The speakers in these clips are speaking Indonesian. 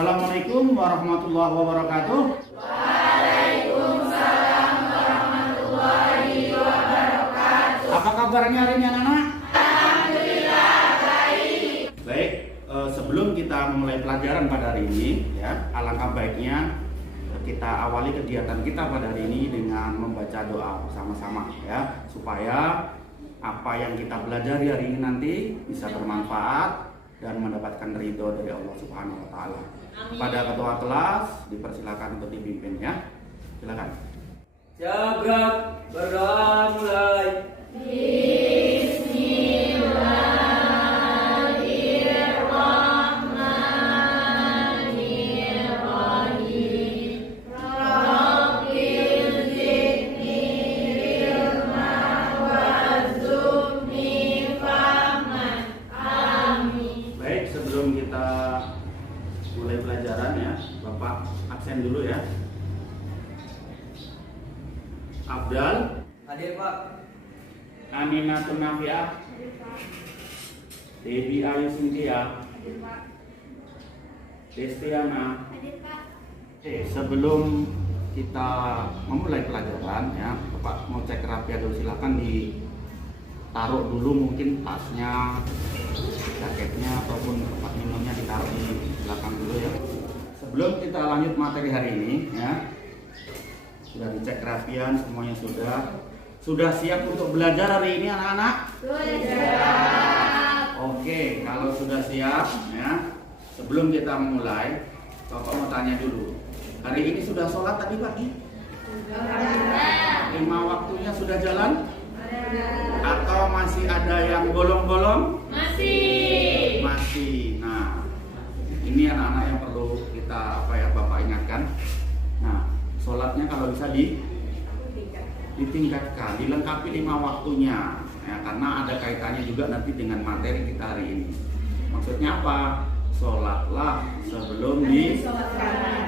Assalamualaikum warahmatullahi wabarakatuh. Waalaikumsalam warahmatullahi wabarakatuh. Apa kabarnya hari ini anak-anak? Alhamdulillah baik. Baik, sebelum kita memulai pelajaran pada hari ini, ya, alangkah baiknya kita awali kegiatan kita pada hari ini dengan membaca doa bersama-sama, ya, supaya apa yang kita pelajari hari ini nanti bisa bermanfaat dan mendapatkan ridho dari Allah Subhanahu wa taala. Pada ketua kelas dipersilakan untuk dipimpin, ya. Silakan. Jagat berdoa mulai. Sebelum kita mulai pelajaran, ya, Bapak absen dulu, ya. Abdal, Hadir Pak. Aminatun Nafiah, Debi Ayu Sintia, Destiana. Oke, sebelum kita memulai pelajaran, ya, Bapak mau cek rapi dulu, silakan ditaruh dulu mungkin tasnya, jaketnya ataupun tempat minumnya ditaruh di belakang dulu, ya. Sebelum kita lanjut materi hari ini, ya, sudah dicek kerapian, semuanya sudah siap untuk belajar hari ini anak-anak? Sudah. Oke, kalau sudah siap, ya, sebelum kita memulai, Bapak mau tanya dulu, hari ini sudah sholat tadi pagi? Sudah. 5 waktunya sudah jalan? Atau masih ada yang bolong-bolong? Masih. Nah, ini anak-anak yang perlu kita Bapak ingatkan. Nah, sholatnya kalau bisa ditingkatkan, dilengkapi 5 waktunya, ya, karena ada kaitannya juga nanti dengan materi kita hari ini. Maksudnya apa? Sholatlah sebelum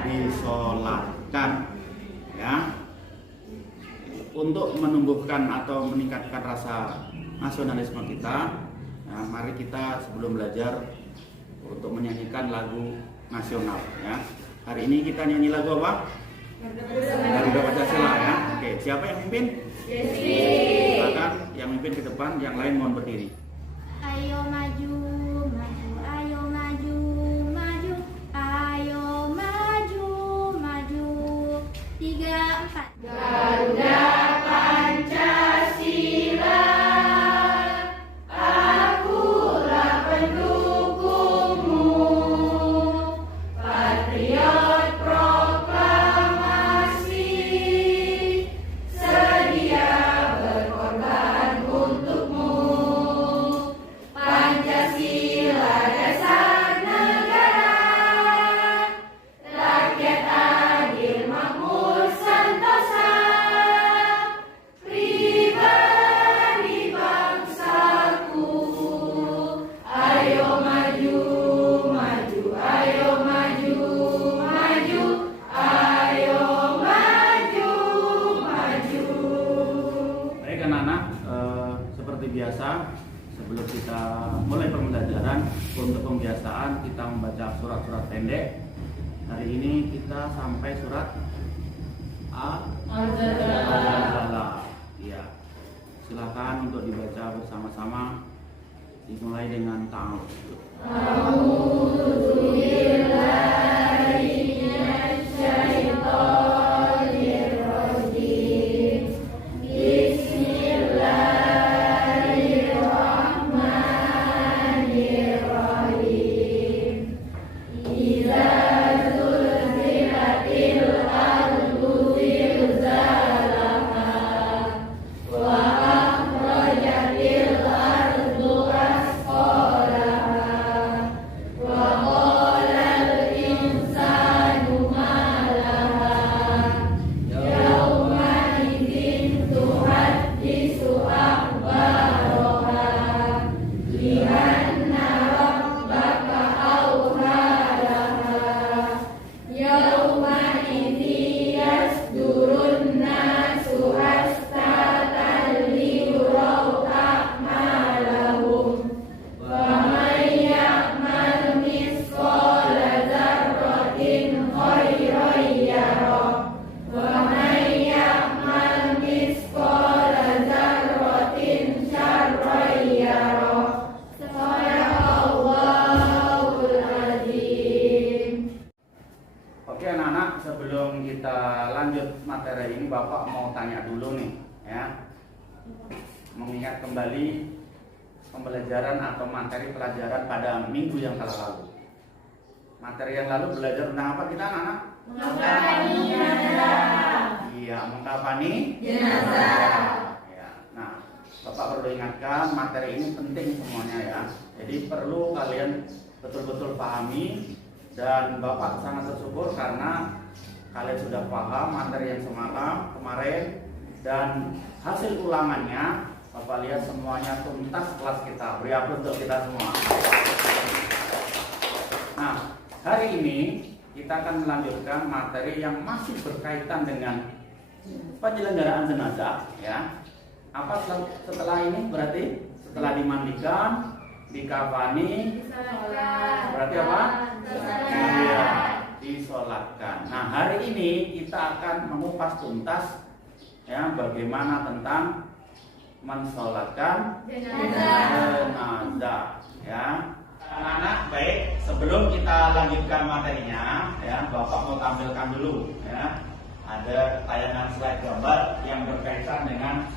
disolatkan, ya, untuk menumbuhkan atau meningkatkan rasa nasionalisme kita. Nah, mari kita sebelum belajar untuk menyanyikan lagu nasional, ya. Hari ini kita nyanyi lagu apa? Garuda Pancasila, ya. Oke, siapa yang mimpin? Silakan yang mimpin ke depan, yang lain mohon berdiri. Ayo maju, maju, ayo maju, maju, ayo maju, maju. 3, 4. Garuda Pancasila, akulah pendukungmu, patriot proklamasi, sedia berkorban untukmu. Pancasila dasar negara, rakyat adil makmur sentosa, pribadi bangsaku. Ayo maju, maju, ayo maju, maju, ayo maju, maju. Baik anak-anak, seperti biasa sebelum kita mulai pembelajaran, untuk pembiasaan kita membaca surat-surat pendek. Hari ini kita sampai surat Al-Zalzalah. Ya, silakan untuk dibaca bersama-sama. Dimulai dengan ta'awudz. Wa anak-anak, sebelum kita lanjut materi ini, Bapak mau tanya dulu nih, ya. Mengingat kembali pembelajaran atau materi pelajaran pada minggu yang telah lalu. Materi yang lalu belajar tentang apa kita anak-anak? Mengkafani jenazah. Iya, mengkafani Jenazah. ya. Nah, Bapak perlu ingatkan materi ini penting semuanya ya. Jadi perlu kalian betul-betul pahami, dan Bapak sangat bersyukur karena kalian sudah paham materi yang semalam kemarin, dan hasil ulangannya Bapak lihat semuanya tuntas kelas kita. Beri aplaus untuk kita semua. Nah, hari ini kita akan melanjutkan materi yang masih berkaitan dengan penyelenggaraan jenazah ya. Apa setelah ini? Berarti setelah dimandikan, dikafani, berarti apa? Iya, disolatkan. Nah, hari ini kita akan mengupas tuntas ya bagaimana tentang mensolatkan jenazah ya. Anak-anak, baik, sebelum kita lanjutkan materinya ya, Bapak mau tampilkan dulu ya. Ada tayangan slide gambar yang berkaitan dengan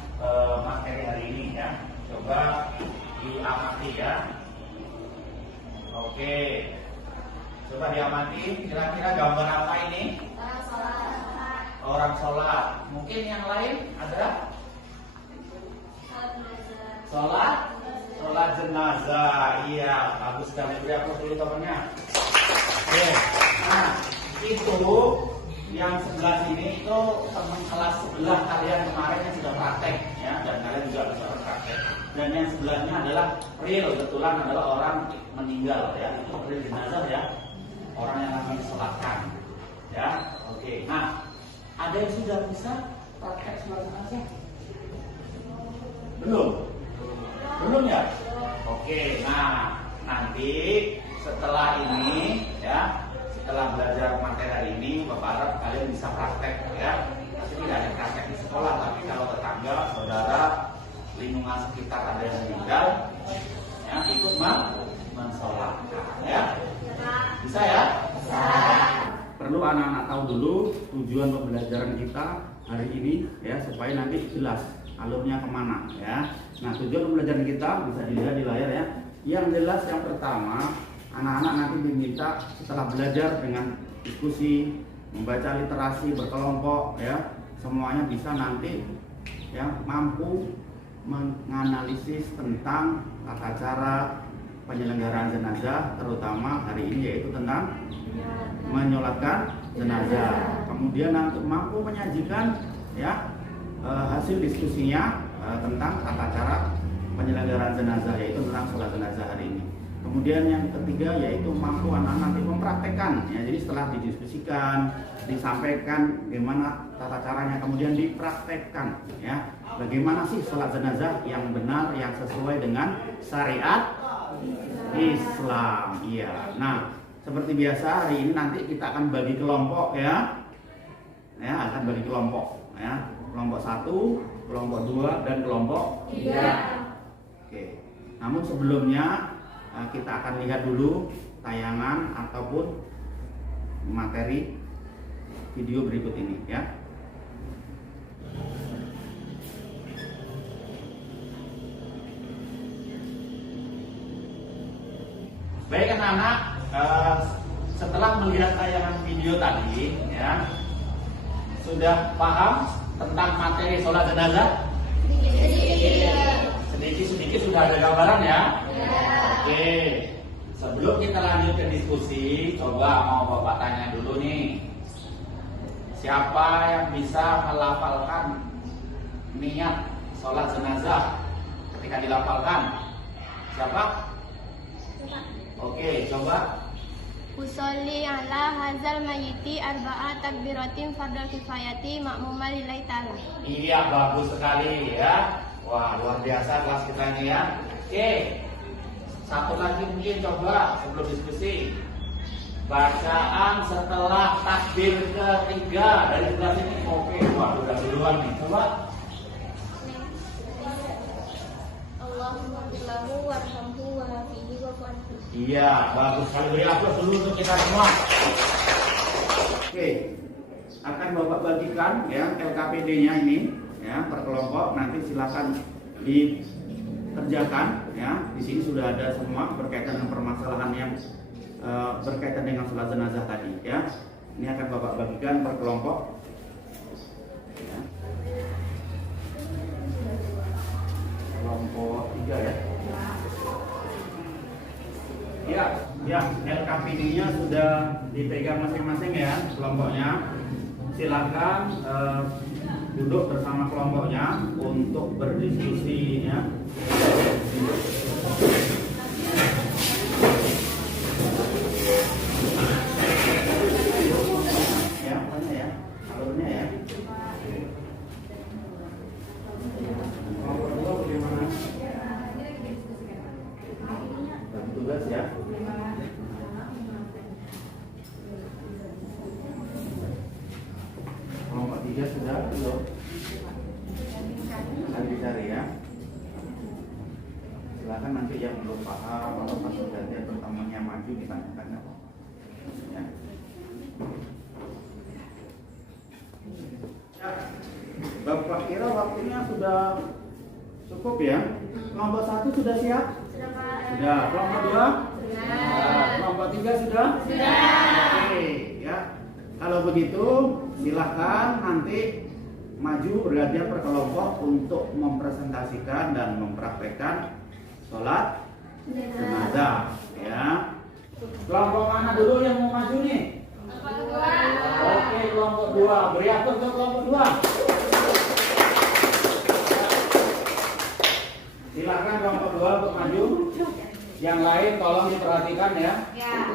materi hari ini ya. Coba diamati ya. Oke. Coba diamati, kira-kira gambar apa ini? Orang sholat. Mungkin yang lain ada? Sholat jenazah. Iya, bagus sekali. Beri aplaus dulu temannya. Oke. Nah, itu yang sebelah sini itu teman kelas sebelah kalian kemarin yang sudah praktek ya, dan kalian juga bisa praktek. Dan yang sebelahnya adalah real, kebetulan adalah orang meninggal ya, itu real jenazah ya, orang yang akan disolatkan ya. Oke. Nah, ada yang sudah bisa praktek sholat jenazah? Belum ya? Oke, nah nanti setelah ini ya, setelah belajar materi hari ini, Bapak harap kalian bisa praktek ya. Pasti tidak ada praktek di sekolah, tapi kalau tetangga, saudara, lingkungan sekitar ada yang meninggal ya, ikut mensolatkan ya. Bisa ya? Bisa. Perlu anak-anak tahu dulu tujuan pembelajaran kita hari ini ya, supaya nanti jelas alurnya kemana ya. Nah, tujuan pembelajaran kita bisa dilihat di layar ya. Yang jelas yang pertama, anak-anak nanti diminta setelah belajar dengan diskusi, membaca literasi berkelompok ya, semuanya bisa nanti ya mampu menganalisis tentang tata cara penyelenggaraan jenazah, terutama hari ini yaitu tentang menyolatkan jenazah. Kemudian nanti mampu menyajikan ya hasil diskusinya tentang tata cara penyelenggaraan jenazah, yaitu tentang sholat jenazah hari ini. Kemudian yang ketiga yaitu mampu anak-anak nanti mempraktekkan ya. Jadi setelah didiskusikan, disampaikan bagaimana tata caranya, kemudian dipraktekkan ya. Bagaimana sih sholat jenazah yang benar, yang sesuai dengan syariat Islam. Iya. Nah, seperti biasa hari ini nanti kita akan bagi kelompok ya. Ya, akan bagi kelompok ya. Kelompok 1, kelompok 2, dan kelompok 3. Oke. Namun sebelumnya kita akan lihat dulu tayangan ataupun materi video berikut ini ya. Baik anak-anak, setelah melihat tayangan video tadi ya, sudah paham tentang materi sholat jenazah? Sedikit sudah ada gambaran ya? Oke. Sebelum kita lanjut ke diskusi, coba mau Bapak tanya dulu nih. Siapa yang bisa melafalkan niat sholat jenazah ketika dilafalkan? Siapa? Oke, coba. Usolli ala hazal mayiti arba'a takbiratin fardal kifayati ma'muma lillahi ta'ala. Iya, bagus sekali ya. Wah, luar biasa kelas kita ini ya. Oke. Satu lagi mungkin coba sebelum diskusi. Bacaan setelah takbir ketiga dari sebelah sini. Oke, waduh udah duluan nih. Coba. Allahumma bilahu warhamhu wa hafihi wa qanhu. Iya, bagus sekali. Beri aplaus dulu untuk kita semua. Oke, akan Bapak bagikan ya LKPD-nya ini ya per kelompok. Nanti silakan dikerjakan ya. Di sini sudah ada semua berkaitan dengan permasalahan yang berkaitan dengan sholat jenazah tadi ya. Ini akan Bapak bagikan per kelompok. Ya. Kelompok 3 ya. Ya, LKPD-nya sudah dipegang masing-masing ya kelompoknya. Silakan duduk bersama kelompoknya untuk berdiskusi ya. Ya, mana ya? Alurnya ya. Kelompok 2 bagaimana? Bagi tugas ya. Kelompok 3 sudah belum? Akan dicari ya. Silakan nanti yang belum paham atau pas gantian pertemuannya maju ditanyakan ya. Ya. Ya. Bapak kira waktunya sudah cukup ya? Kelompok 1 sudah siap? Sudah. Kelompok 2? Sudah. Kelompok 3 sudah? Sudah. Oke, ya. Kalau begitu, silakan nanti maju bergantian per kelompok untuk mempresentasikan dan mempraktekkan sholat jenazah. Ya. Kelompok mana dulu yang mau maju nih? Kelompok 2. Oke, kelompok 2. Beri aplaus untuk kelompok 2. Silakan kelompok 2 untuk maju. Yang lain tolong diperhatikan ya.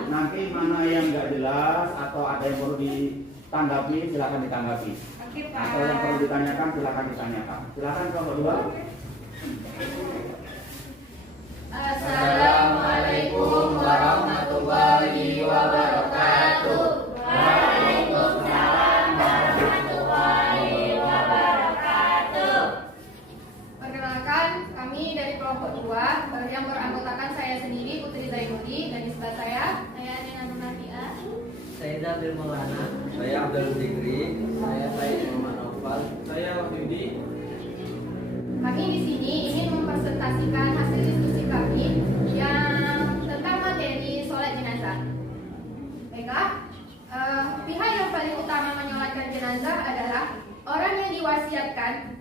Nanti mana yang nggak jelas atau ada yang perlu ditanggapi, silakan ditanggapi. Atau yang perlu ditanyakan, silakan ditanyakan. Silakan kelompok 2. Assalamualaikum warahmatullahi wabarakatuh. Waalaikumsalam warahmatullahi wabarakatuh. Perkenalkan, kami dari kelompok 2 yang beranggotakan saya sendiri Putri Zainuddin, dan di sebelah saya Nina Nurnafiah. Saya Abdul Maulana. Saya Abdul Zikri. Saya Muhammad Noval. Saya Wahyudi. Kami di sini ingin mempresentasikan hasil diskusi kami yang tentang materi sholat jenazah. Baiklah, pihak yang paling utama menyolatkan jenazah adalah orang yang diwasiatkan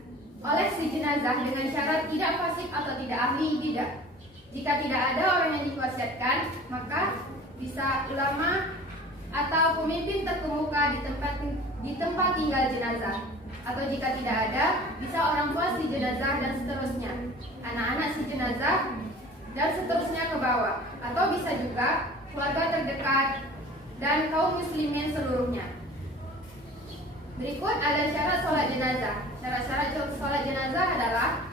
oleh si jenazah dengan syarat tidak fasik atau tidak ahli tidak. Jika tidak ada orang yang diwasiatkan, maka bisa ulama atau pemimpin terkemuka di tempat tinggal jenazah. Atau jika tidak ada, bisa orang tua si jenazah dan seterusnya, anak-anak si jenazah dan seterusnya ke bawah. Atau bisa juga keluarga terdekat dan kaum muslimin seluruhnya. Berikut ada syarat sholat jenazah. Syarat-syarat sholat jenazah adalah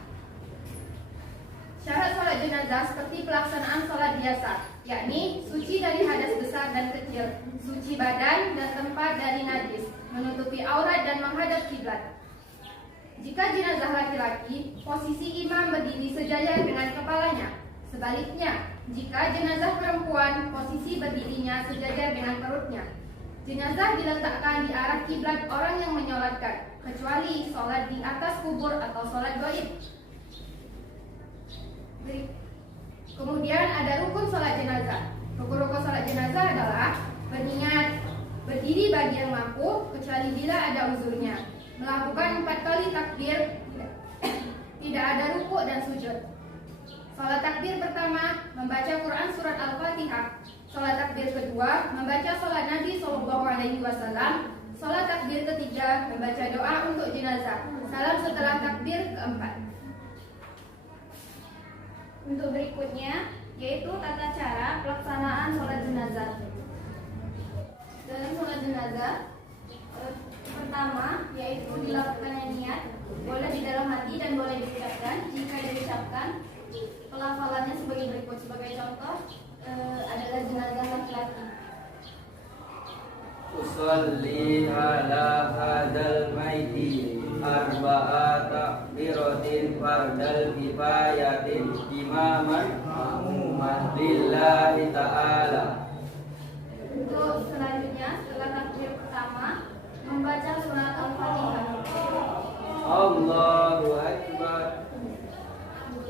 syarat sholat jenazah seperti pelaksanaan sholat biasa, yakni suci dari hadas besar dan kecil, suci badan dan tempat dari najis, menutupi aurat dan menghadap kiblat. Jika jenazah laki-laki, posisi imam berdiri sejajar dengan kepalanya. Sebaliknya, jika jenazah perempuan, posisi berdirinya sejajar dengan perutnya. Jenazah diletakkan di arah kiblat orang yang menyolatkan, kecuali sholat di atas kubur atau sholat gaib. Kemudian ada rukun sholat jenazah. Rukun-rukun sholat jenazah adalah berniat, berdiri bagi yang mampu, kecuali bila ada uzurnya, melakukan 4 kali takbir, tidak ada rukuk dan sujud. Sholat takbir pertama, membaca Quran surat Al-Fatihah. Sholat takbir kedua, membaca sholat Nabi SAW. Sholat takbir ketiga, membaca doa untuk jenazah. Salam setelah takbir keempat. Untuk berikutnya, yaitu tata cara pelaksanaan sholat jenazah. Dalam sholat jenazah, pertama yaitu dilakukannya niat, boleh di dalam hati dan boleh diucapkan. Jika diucapkan, pelafalannya sebagai berikut. Sebagai contoh adalah jenazah laki-laki. Usolli ala hadzal maiti arba'a takbiratin fardal kifayatin imaman ma'muman lillahi ta'ala. Untuk selanjutnya, setelah takbir pertama Allahu Akbar.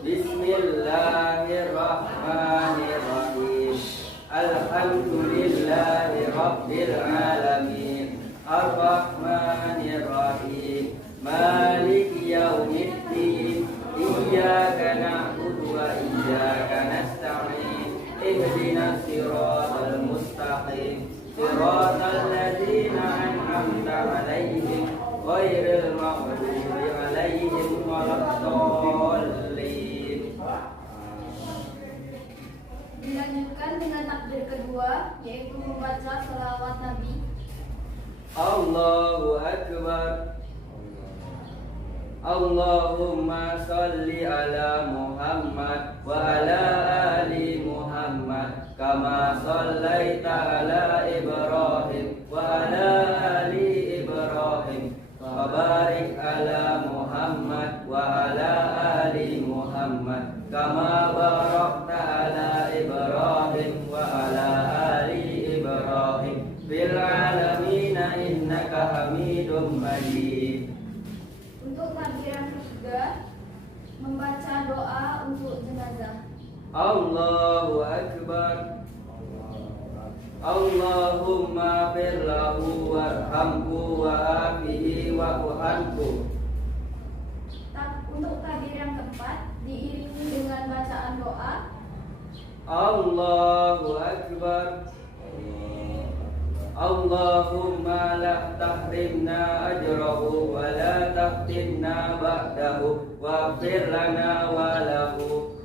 Bismillahirrahmanirrahim. Alhamdulillahi Rabbil Alamin. Ar-Rahmanir-Rahim. Maliki yaumiddin. Iyyaka na'budu wa iyyaka nasta'in. Ihdinas siratal mustaqim. Siratal ladzina an'amta 'alaihim ghairil maghdubi 'alaihim waladdallin. Dilanjutkan dengan takbir kedua, yaitu membaca shalawat Nabi. Allahu Akbar. Allahumma salli ala Muhammad wa ala ali Muhammad kama sallaita ala Ibrahim wa ala ali Ibrahim wa barik ala Muhammad wa ala ali Muhammad kama barakta ala Ibrahim wa ala ali Ibrahim fil alamin innaka Hamidum Majid. Untuk takbiran ketiga, membaca doa untuk jenazah. Allahu Akbar. Allahumma firlahu warhamhu wa afihi wa uhanhu. Untuk takbir yang keempat, diiringi dengan bacaan doa. Allahu Akbar. Allahumma la tahrimna ajrahu wa la taftinna ba'dahu waghfir lana wa lahu.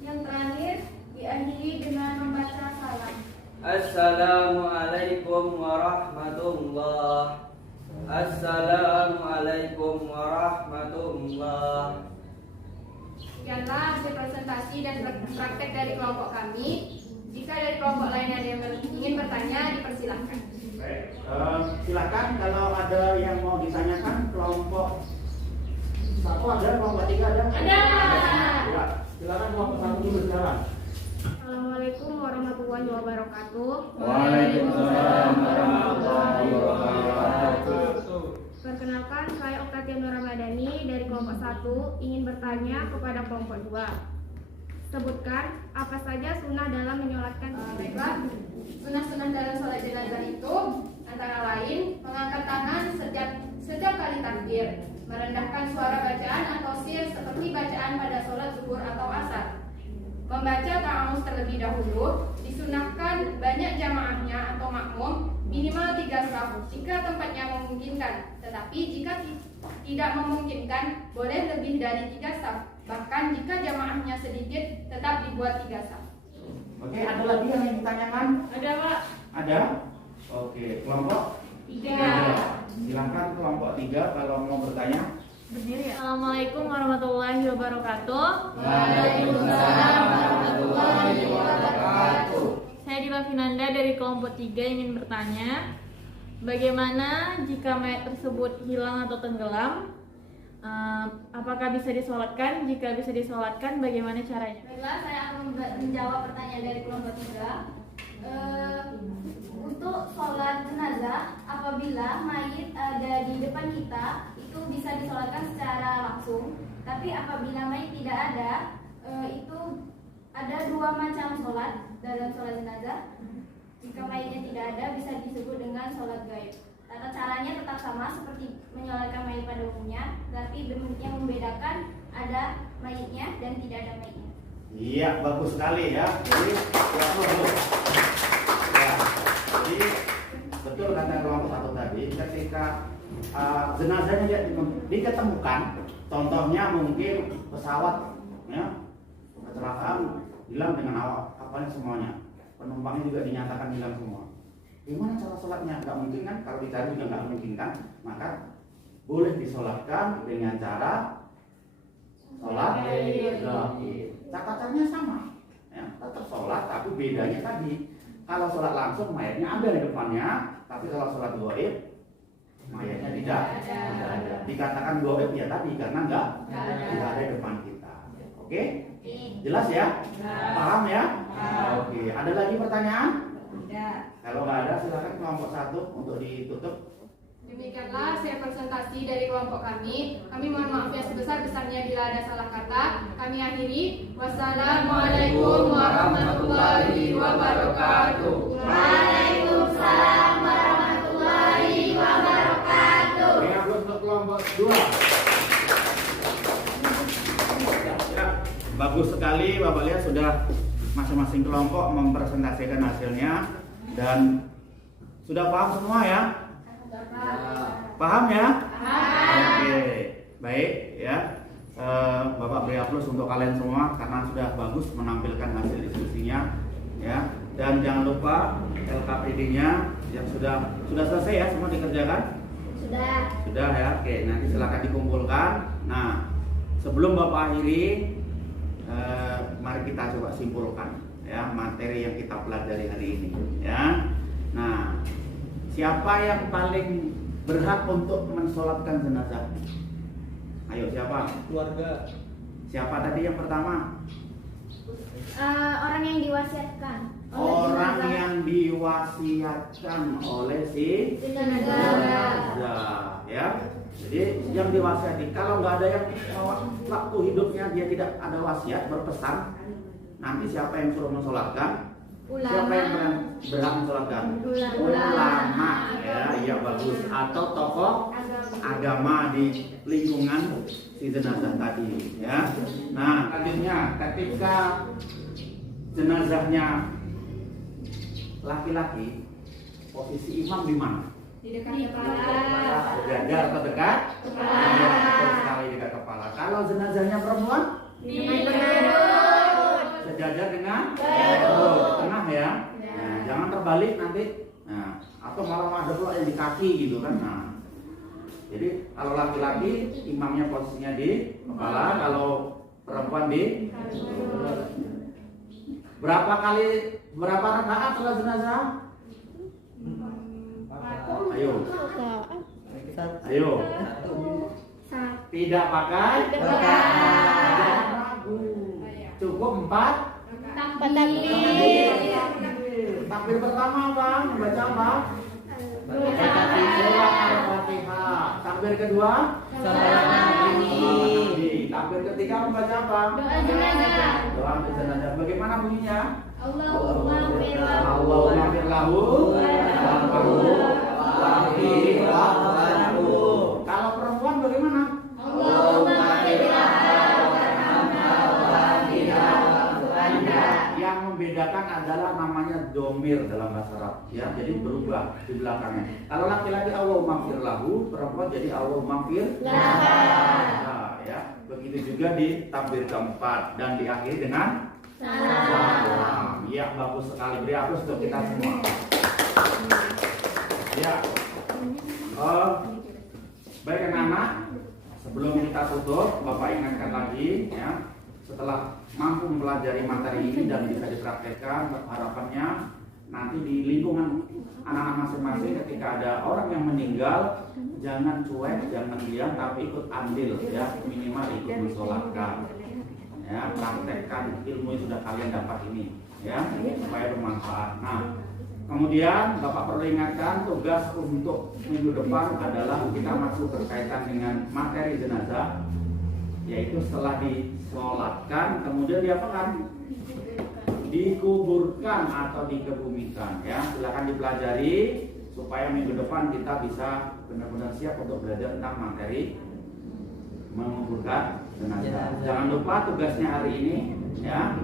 Yang terakhir, diakhiri dengan membaca salam. Assalamualaikum warahmatullah. Assalamualaikum warahmatullah. Sekianlah hasil presentasi dan praktek dari kelompok kami. Jika dari kelompok lain ada yang ingin bertanya, dipersilahkan. Baik, silakan kalau ada yang mau ditanyakan. Kelompok 1 ada, kelompok 3 ada? Ada. Ya, silakan kelompok 1 dulu sekarang. Assalamualaikum warahmatullahi wabarakatuh. Waalaikumsalam warahmatullahi wabarakatuh. Perkenalkan, saya Oktavia Ramadhani dari kelompok 1 ingin bertanya kepada kelompok 2. Sebutkan apa saja sunnah dalam menyolatkan. Baiklah, sunnah-sunnah dalam sholat jenazah itu antara lain mengangkat tangan setiap kali takbir, merendahkan suara bacaan atau sir seperti bacaan pada sholat zuhur atau asar, membaca ta'awuz terlebih dahulu, disunahkan banyak jamaahnya atau makmum minimal 3 shaf jika tempatnya memungkinkan, tetapi jika tidak memungkinkan boleh lebih dari 3 shaf. Bahkan jika jamaahnya sedikit, tetap dibuat 3 shaf. Oke, ada lagi yang ingin ditanyakan? Ada, Pak? Ada? Oke, kelompok 3. Silakan kelompok 3 kalau mau bertanya. Berdiri ya? Assalamualaikum warahmatullahi wabarakatuh. Waalaikumsalam warahmatullahi wabarakatuh. Saya Dila Finanda dari kelompok 3 ingin bertanya, bagaimana jika mayat tersebut hilang atau tenggelam? Apakah bisa disolatkan? Jika bisa disolatkan, bagaimana caranya? Baiklah, saya akan menjawab pertanyaan dari kelompok 3. Untuk sholat jenazah, apabila mayit ada di depan kita, itu bisa disolatkan secara langsung. Tapi apabila mayit tidak ada, itu ada 2 macam sholat dalam sholat jenazah. Jika mayitnya tidak ada, bisa disebut dengan sholat gaib. Tata caranya tetap sama seperti menyolatkan mayit pada umumnya, tapi yang membedakan ada mayitnya dan tidak ada mayitnya. Iya, bagus sekali ya. Jadi, jadi betul kata kelompok 1 tadi, ketika jenazahnya diketemukan, contohnya mungkin pesawat, ya, kecelakaan, hilang dengan awak kapalnya semuanya, penumpangnya juga dinyatakan hilang semua. Gimana cara sholatnya? Nggak mungkin kan? Kalau dicari juga nggak mungkin kan? Maka boleh disolatkan dengan cara sholat gaib. Catatannya sama, ya, tetap sholat, tapi bedanya tadi kalau sholat langsung mayatnya ada di depannya, tapi kalau sholat gaib mayatnya tidak ada. Dikatakan gaib ya tadi karena nggak ada di depan kita. Oke? Jelas ya? Paham ya? Oke. Ada lagi pertanyaan? Kalau nggak ada, silakan kelompok 1 untuk ditutup. Demikianlah saya presentasi dari kelompok kami. Kami mohon maaf yang sebesar-besarnya bila ada salah kata. Kami akhiri. Wassalamualaikum warahmatullahi wabarakatuh. Waalaikumsalam warahmatullahi wabarakatuh. Beri aplaus untuk kelompok 2. Ya, bagus sekali Bapak lihat sudah masing-masing kelompok mempresentasikan hasilnya dan sudah paham semua ya? Paham ya? Oke, baik ya. Bapak beri aplaus untuk kalian semua karena sudah bagus menampilkan hasil diskusinya ya. Dan jangan lupa LKPD-nya yang sudah selesai ya, semua dikerjakan? Sudah ya. Oke, nanti silakan dikumpulkan. Nah, sebelum Bapak akhiri, mari kita coba simpulkan ya materi yang kita pelajari hari ini ya. Nah, siapa yang paling berhak untuk mensolatkan jenazah? Ayo siapa? Keluarga. Siapa tadi yang pertama? Orang yang diwasiatkan. Orang yang diwasiatkan oleh si jenazah ya. Jadi yang diwasiati, kalau nggak ada yang waktu hidupnya dia tidak ada wasiat berpesan, nanti siapa yang suruh mensolatkan? Siapa yang berhak mensolatkan? Ulama ya, iya bagus. Atau tokoh agama di lingkungan si jenazah tadi ya. Nah, selanjutnya ketika jenazahnya laki-laki, posisi imam di mana? Di dekat kepala. Sejajar atau dekat? Betul sekali dekat kepala. Kalau jenazahnya perempuan? Di perut. Sejajar dengan perut, di tengah ya. Nah, jangan terbalik nanti. Nah, atau malah ada pula yang di kaki gitu kan. Nah, jadi kalau laki-laki imamnya posisinya di kepala, kalau perempuan di perut. Berapa rakaat sholat jenazah? Ayo. Tidak pakai? Jangan ragu. Cukup 4? Takbir pertama Bang, membaca apa? Surah Al-Fatihah. Takbir kedua? Takbir ketiga membaca apa? Doa untuk jenazah. Bagaimana bunyinya? Allahumma fir lahu warhamhu. Kalau perempuan bagaimana? Yang membedakan adalah namanya domir dalam bahasa Arab ya, jadi berubah di belakangnya. Kalau laki-laki Allahumma fir lahu, perempuan jadi Allahumma fir laha ya. Begitu juga di takbir keempat dan diakhiri dengan salam. Ya, bagus sekali. Beri aplaus untuk kita semua. Ya. Baik anak-anak, sebelum kita tutup, Bapak ingatkan lagi ya, setelah mampu mempelajari materi ini dan bisa dipraktekkan, harapannya nanti di lingkungan anak-anak masing-masing ketika ada orang yang meninggal, jangan cuek, jangan diam, tapi ikut andil ya, minimal ikut mensolatkan ya, praktekkan ilmu yang sudah kalian dapat ini ya, supaya bermanfaat. Nah, kemudian Bapak perlu ingatkan tugas untuk minggu depan adalah kita masuk berkaitan dengan materi jenazah, yaitu setelah disolatkan kemudian diapakan? Dikuburkan atau dikebumikan ya. Silakan dipelajari supaya minggu depan kita bisa benar-benar siap untuk belajar tentang materi menguburkan jenazah. Jangan lupa tugasnya hari ini ya.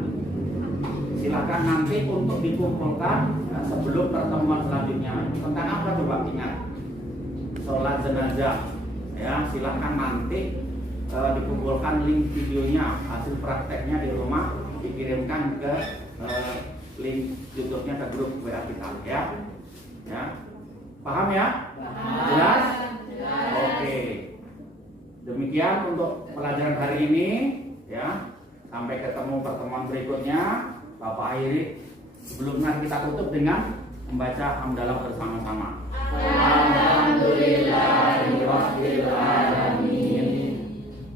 Silakan nanti untuk dikumpulkan ya, sebelum pertemuan selanjutnya. Tentang apa coba ingat? Sholat jenazah ya. Silakan nanti dikumpulkan link videonya, hasil prakteknya di rumah dikirimkan ke link YouTube-nya ke grup WA kita ya. Ya. Paham ya? Jelas? Oke. Demikian untuk pelajaran hari ini ya. Sampai ketemu pertemuan berikutnya. Bapak akhiri sebelumnya kita tutup dengan membaca hamdalah bersama-sama. Alhamdulillahirabbil alamin.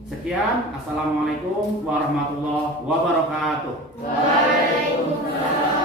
Sekian, assalamualaikum warahmatullahi wabarakatuh. Waalaikumsalam.